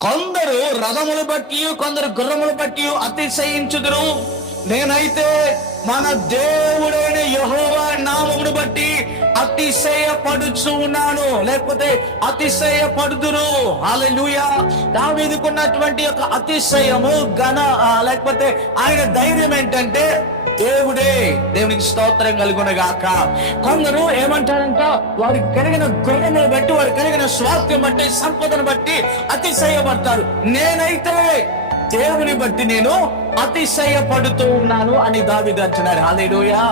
కొందరు రథములు బట్టి కొందరు గుర్రములు బట్టి అతిశయించుదురు. నేనైతే మన దేవుడైన యెహోవా నామమును బట్టి అతిశయపడుచు ఉన్నాను, లేకపోతే అతిశయపడుదురు. హల్లెలూయా. దావీదుకున్నటువంటి యొక్క అతిశయము లేకపోతే ఆయన ధైర్యం ఏంటంటే దేవుడే. దేవునికి స్తోత్రం కలుగునగాక. కొందరు ఏమంటారంట, వారికి కలిగిన గుర్రములు బట్టి, వారికి కలిగిన స్వాస్థ్యం బట్టి, సంపదను బట్టి అతిశయపడతారు. నేనైతే దేవుని బట్టి నేను అతిశయపడుతూ ఉన్నాను అని దావీదు అంటున్నాడు. హల్లెలూయా.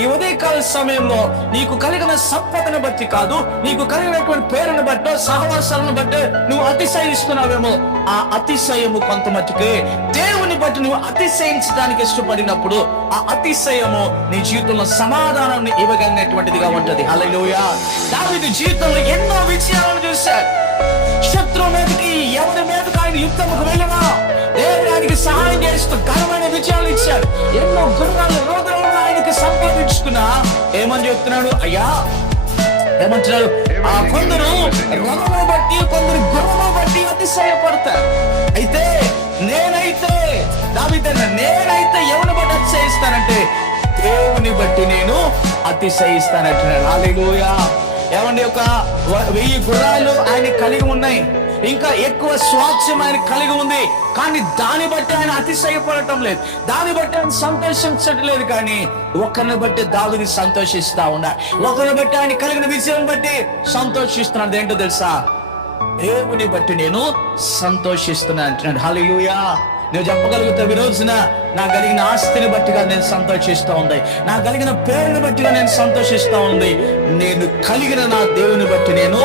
ఈ ఉదయకాల సమయంలో నీకు కలిగిన సంపదను బట్టి కాదు, నీకు కలిగినటువంటి పేరును బట్టో సహవాసాలను బట్టి నువ్వు అతిశయిస్తున్నావేమో, ఆ అతిశయము కొంత మట్టుకే దేవుని బట్టి నువ్వు అతిశయించడానికి ఇష్టపడినప్పుడు ఆ అతిశయము నీ జీవితంలో సమాధానాన్ని ఇవ్వగలిగినటువంటిదిగా ఉంటది. హల్లెలూయా. దావీదు జీవితంలో ఎన్నో విజయాలను చూశాడు. శత్రువు మీదకి ఎవరి మీదకి ఆయన యుద్ధముకు వెళ్ళినా దేవుడు ఆయనకి సహాయం చేస్తూ ఘనమైన విజయాలు ఇచ్చాడు. ఎన్నో గుర్రాలు రోగులను ఆయనకి సంపాదించుకున్నా ఏమని చెప్తున్నాడు, అయ్యా ఏమంటున్నాడు, ఆ కొందరు రథమును బట్టి కొందరు గుర్రమును బట్టి అతిశయపడతారు. అయితే నేనైతే నేనైతే ఎవరిని బట్టి అతిశయిస్తానంటే దేవుని బట్టి నేను అతిశయిస్తానంటున్నాడు. హల్లెలూయా. ఏమండి, ఒక 1000 గుర్రాలు ఆయన కలిగి ఉన్నాయి, ఇంకా ఎక్కువ స్వాస్థ్యం ఆయన కలిగి ఉంది. కానీ దాన్ని బట్టి ఆయన అతిశయపడటం లేదు, దాన్ని బట్టి ఆయన సంతోషించడం లేదు. కానీ ఒకరిని బట్టి దావీదు సంతోషిస్తా ఉన్నా, ఒకరిని బట్టి ఆయన కలిగిన విజయం బట్టి సంతోషిస్తున్నాడు. ఏంటో తెలుసా, దేవుని బట్టి నేను సంతోషిస్తున్నా అంటున్నాడు. హల్లెలూయా. నువ్వు చెప్పగలుగుతావు, ఈ రోజున నా కలిగిన ఆస్తిని బట్టిగా నేను సంతోషిస్తూ ఉంది, నా కలిగిన పేరుని బట్టిగా నేను సంతోషిస్తూ ఉంది, నేను కలిగిన నా దేవుని బట్టి నేను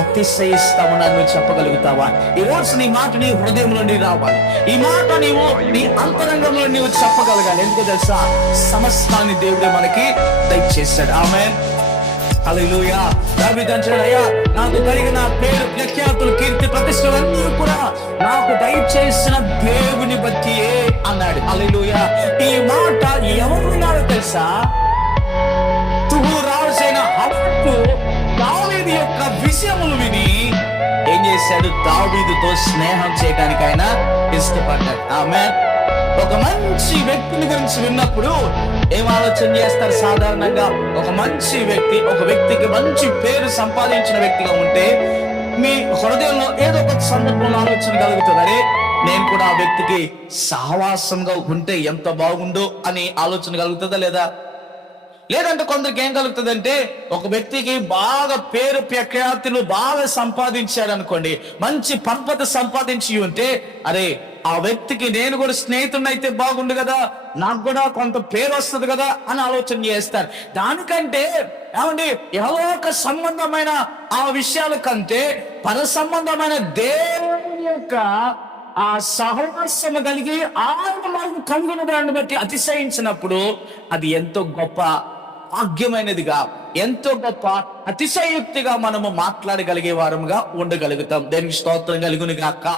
అతిశయిస్తా ఉన్నాను. నువ్వు చెప్పగలుగుతావా? ఈ రోజు నీ మాట నీ హృదయంలో రావాలి, ఈ మాట నీవు నీ అంతరంగంలో నీవు చెప్పగలగాలి. ఎందుకు తెలుసా, సమస్తాన్ని దేవుడే మనకి దయచేశాడు. ఆమేన్. హల్లెలూయా. దావీదు అంటాడు, అయ్యా నాకు కలిగిన పేరు ప్రఖ్యాతులు కీర్తి ప్రతిష్టలన్నీ కూడా నాకు దయచేసిన దేవుని బట్టియే అన్నాడు. హల్లెలూయా. ఈ మాట ఎవరు విన్నారో తెలుసా, రాజైన హబక్కు దావీదు యొక్క విషయములు విని ఏం చేశాడు, దావీదుతో స్నేహం చేయడానికి ఆయన ఇష్టపడ్డాడు. ఆమేన్. ఒక మంచి వ్యక్తిని గురించి విన్నప్పుడు ఏం ఆలోచన చేస్తారు? సాధారణంగా ఒక మంచి వ్యక్తి, ఒక వ్యక్తికి మంచి పేరు సంపాదించిన వ్యక్తిగా ఉంటే మీ హృదయంలో ఏదో ఒక సందర్భంలో ఆలోచన కలుగుతుంది, అరే నేను కూడా ఆ వ్యక్తికి సహవాసంగా ఉంటే ఎంత బాగుందో అని ఆలోచన కలుగుతుందా లేదా? లేదంటే కొందరికి ఏం కలుగుతుంది అంటే, ఒక వ్యక్తికి బాగా పేరు ప్రఖ్యాతులు బాగా సంపాదించాడు అనుకోండి, మంచి సంపద సంపాదించి ఉంటే, అరే ఆ వ్యక్తికి నేను కూడా స్నేహితుడిని అయితే బాగుండు కదా, నాకు కూడా కొంత పేరు వస్తుంది కదా అని ఆలోచన చేస్తారు. దానికంటే ఏమండి, యెహోవాకు సంబంధమైన ఆ విషయాల కంటే పర సంబంధమైన దేవుని యొక్క ఆ సహవాసము కలిగి ఆయన మనకు కనుగొన్న దాన్ని బట్టి అతిశయించినప్పుడు అది ఎంతో గొప్ప భాగ్యమైనదిగా, ఎంతో గొప్ప అతిశయోక్తిగా మనము మాట్లాడగలిగే వారముగా ఉండగలుగుతాం. దేనికి స్తోత్రం కలుగును గాక.